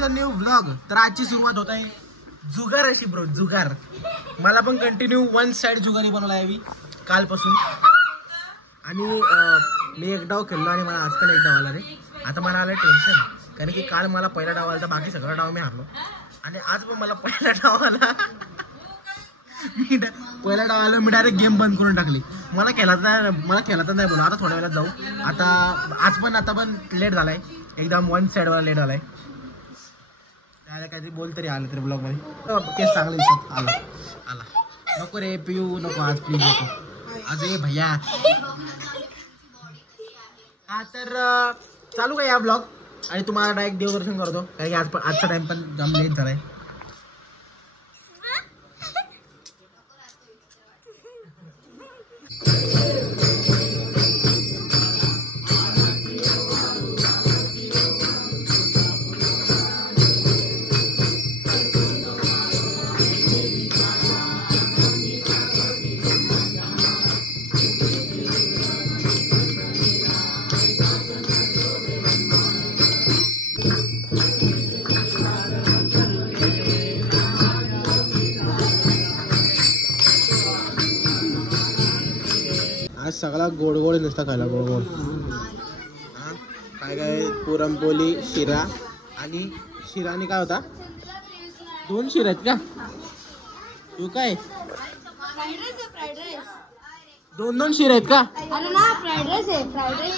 Is a new vlog. तर आजची सुरुवात होत आहे जुगार अशी ब्रो, जुगार. मला पण कंटिन्यू वन साइड जुगारी बनवला आहे कालपासून. आणि मी एक डाव खेळलो आणि मला आज पण एक डाव आला रे. आता मला आलं टेन्शन, कारण की काल मला पहिला डाव आला तर बाकी सगळा डाव मी हारलो. आणि आज पण मला पहिला डाव आला. पहिला डाव आला, मी डायरेक्ट गेम बंद करून टाकली. मला खेळायचं नाही बोला. आता थोड्या वेळात जाऊ. आता पण लेट झालाय एकदम, वन साइडवाला लेट झालाय. त्याला काहीतरी बोल तरी आलं तरी ब्लॉग मध्ये केस चांगला दिसत. आला नको रे पिऊ, नको आज प्लीज नको आज ये भैया. हा तर चालू का या ब्लॉग. आणि तुम्हाला डायरेक्ट देवदर्शन करतो, कारण की आजचा टाइम पण जाम लेट झालाय. आज सगळा गोड गोड नुसता खायला, गोड गोड. हा काय पुरणपोळी, शिरा. आणि शिराने काय होता, 2 शिरा आहेत का तू? काय 2 शिरा आहेत का? फ्राइड राइस है, fried rice.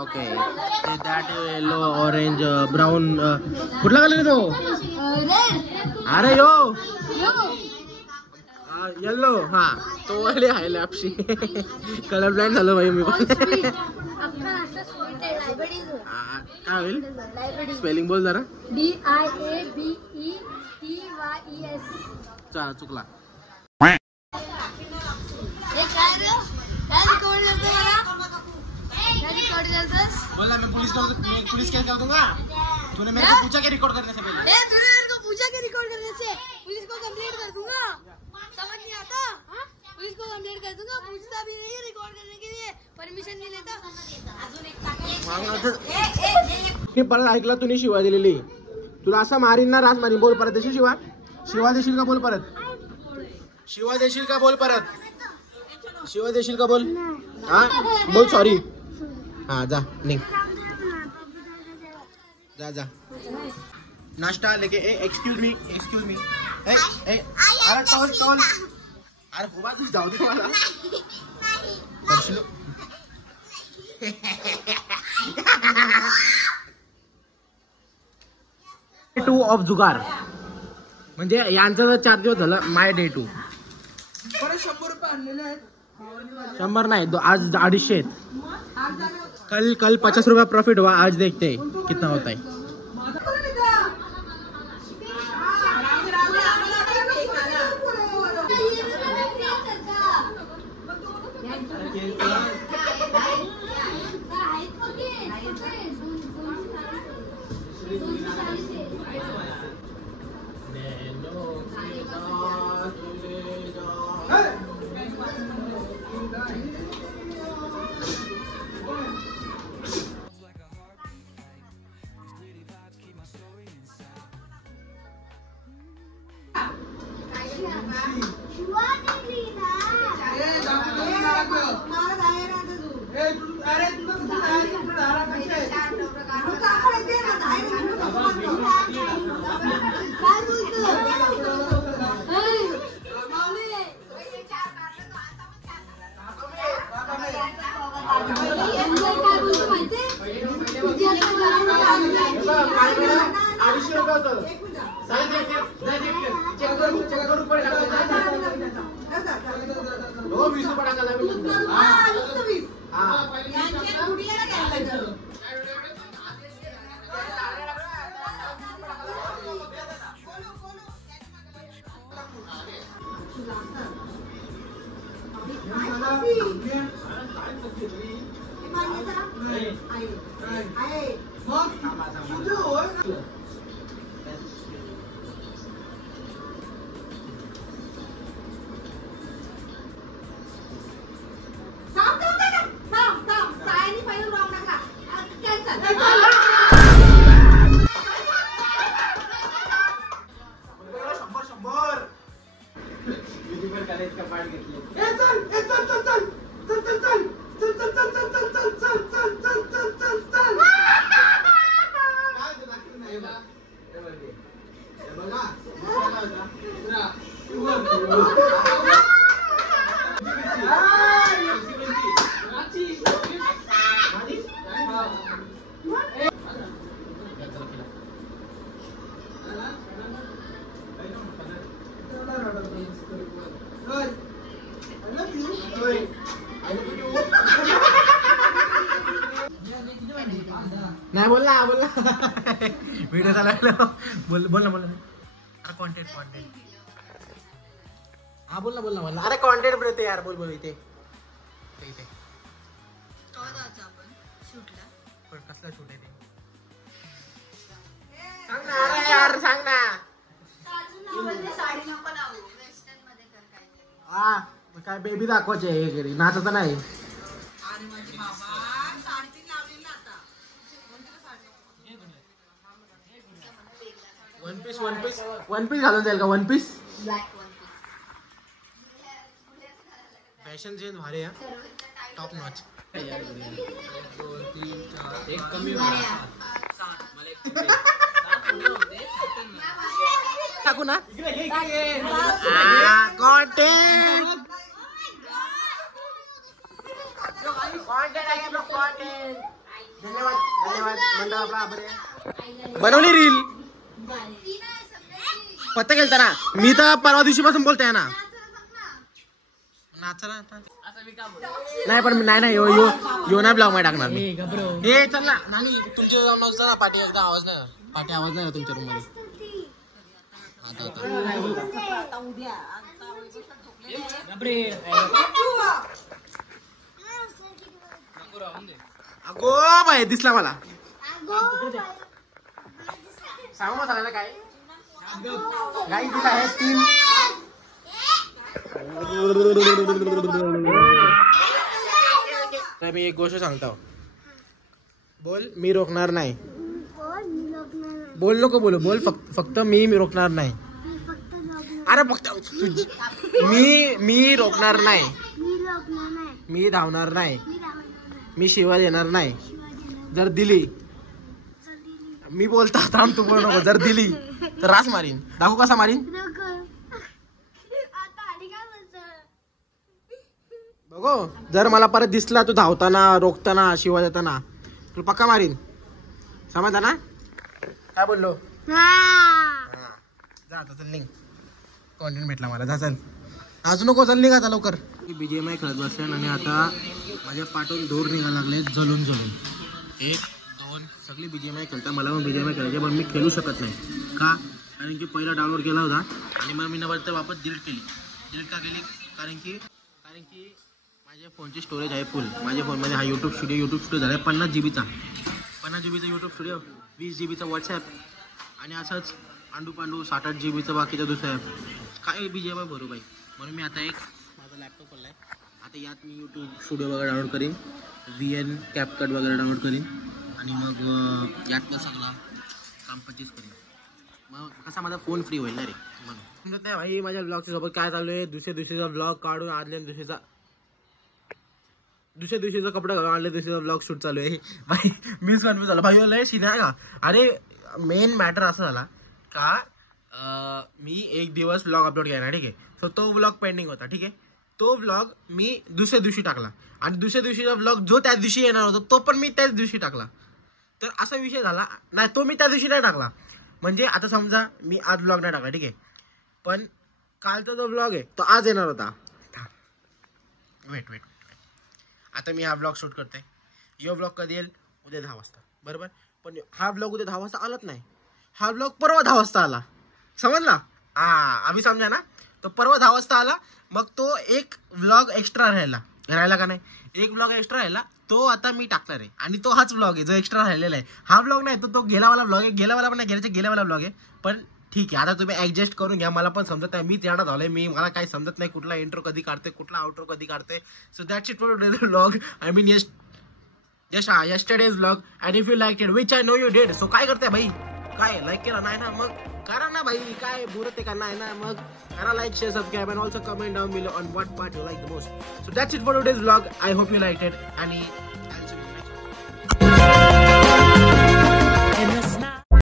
Okay that yellow orange brown. कुठला कलर आहे तो? अरे यो येल्लो. हा तो वाले आहे लॅपशी. कलर ब्लाइंड झालो भाई मी पण. काय होईल स्पेलिंग बोल जरा. DIABETYES. चला चुकला. बोला मैं पुलिस केस कर दूंगा. तूने मेरे को पूछा क्या रिकॉर्ड करने से पहले? तूने मेरे को पूछा कि रिकॉर्ड करने से? पुलिस को कंप्लेंट कर दूंगा. समझ नहीं आता? पुलिस को कंप्लेंट कर दूंगा. पूछता भी नहीं रिकॉर्ड करने के लिए, परमिशन नहीं लेता. मी परत ऐकला तुम्ही शिवा दिलेली. तुला असं मारीन ना, रास मारीन. बोल परत देशील शिवा. शिवा देशील का बोल परत. शिवा देशील का बोल परत. शिवा देशील का बोल. हा बोल सॉरी. हा जा निघ जा. नाश्ता लेके. Excuse me. अरे टोल. अरे बाबा तू जाऊ दे मला. 2 ऑफ जुगार म्हणजे यांचं 4 दिवस झालं. माय डे 2. 100 रुपये आणलेले आहेत. 100 नाही, आज 250 आहेत. कल 50 रुपये प्रॉफिट हुआ. आज देखते कितना होता है. नाही बोल ना व्हिडिओ चालू बोल ना अरे कॉन्टेंट हा बोल ना म्हणलं अरे कॉन्टेंट बनवते यार बोल इथे पण कसला शूट आहे ते सांग ना अरे यार सांग ना हा काय बेबी दाखवायचे आहे घरी नाचायचं नाही वन पीस घालून जाईल का वन पीस फॅशन चेंज भारी आहे टॉप नॉच एक कमी टाकू ना कॉन्टेंट धन्यवाद मंडळ आपला आभारी आहे. बनवली रील पत्ता गेलता ना मी तर परवा दिवशी पासून बोलतोय ना नाचला नाही पण नाही यो ना ब्लॉग मध्ये टाकणार मी हे चल ना नानी तुमच्या जाऊन नसतं ना पाठी एकदा आवाज नाही ना तुमच्या रूम मध्ये अगो बाय दिसला मला सांगू मग सगळ्यांना काय गाई दिला आहे 3 तर मी एक गोष्ट सांगतो बोल मी रोखणार नाही बोल नको बोलू बोल फक्त मी रोखणार नाही अरे फक्त मी रोखणार नाही मी धावणार नाही मी शिवा देणार नाही जर दिली मी बोलता थांब तू बोल नको जर दिली तर रास मारीन दाखवू कसा मारीन बघो जर मला परत दिसला तू धावताना रोखताना शिवा देताना तुला पक्का मारीन समजला ना काय बोललो जा आता चल लिंक कॉन्टेंट भेटला मला जा चल अजून नको चल निघा आता लवकर BGMI खेळत बसले आणि आता माझ्या पाठून धूर निघायला लागले जलून 1 2 सगळी BGMI खेळतात मला पण BGMI खेळायचे पण मी खेळू शकत नाही का कारण की पहिला डाउनलोड केला होता आणि मग मी नंतर वापस डिलीट का केली कारण की माझ्या फोनची स्टोरेज आहे फुल माझ्या फोनमध्ये हा यूट्यूब स्टुडिओ झाला आहे 50 GB YouTube studio 20 GB WhatsApp आणि असंच पांडू 7-8 GB बाकीचा दुसरा ॲप काय BGMI बरोबर आहे म्हणून मी आता एक माझा लॅपटॉप खोलला आहे आता यात मी यूट्यूब स्टुडिओ वगैरे डाउनलोड करीन VN CapCut वगैरे डाउनलोड करीन आणि मग यातनं सगळा काम पचीस करीन मग कसा माझा फोन फ्री होईल ना रे म्हणून समजत नाही भाई माझ्या ब्लॉगच्या सोबत काय चालू आहे दुसऱ्या दिवशीचा ब्लॉग काढून आदल्या दुसऱ्या दिवशीचा कपडा घालून आदल्या दिवशीचा ब्लॉग शूट चालू आहे भाई मीच कन्फ्यूज झाला भाई लय शिना का अरे मेन मॅटर असा झाला का मी एक दिवस ब्लॉग अपलोड केला ठीक आहे सो तो ब्लॉग पेंडिंग होता ठीक आहे तो ब्लॉग मी दुसऱ्या दिवशी टाकला आणि दुसऱ्या दिवशीचा ब्लॉग जो त्या दिवशी येणार होता तो पण मी त्याच दिवशी टाकला तर असा विषय झाला नाही तो मी त्या दिवशी नाही टाकला म्हणजे आता समजा मी आज ब्लॉग नाही टाकला ठीक आहे पण कालचा जो ब्लॉग आहे तो आज येणार होता वेट आता मी हा ब्लॉग शूट करतोय यो ब्लॉग कधी येईल उद्या 10 वाजता बरोबर पण हा ब्लॉग उद्या 10 वाजता आलाच नाही हा ब्लॉग परवा 10 वाजता आला समजला आम्ही समजा ना तो परवा 10 वाजता आला मग तो एक ब्लॉग एक्स्ट्रा राहिला का नाही एक ब्लॉग एक्स्ट्रा राहिला तो आता मी टाकणार आहे आणि तो हाच ब्लॉग आहे जो एक्स्ट्रा राहिलेला आहे हा ब्लॉग नाही तो गेलावाला ब्लॉग आहे गेलावाला पण नाही गेल्यावाला ब्लॉग आहे पण ठीक आहे आता तुम्ही ऍडजस्ट करून घ्या मला पण समजत नाही मीच येणार झालोय मला काही समजत नाही कुठला इंट्रो कधी काढते कुठला आउट्रो कधी काढते so that's it for today's vlog I mean yesterday's vlog and if you liked it which I know you did so काय करते भाई काय लाईक केला नाही ना मग करा ना भाई काय बोलत आहे का नाही ना मग करा like share subscribe and also comment down below on what part you like the most so that's it for today's vlog I hope you liked it आणि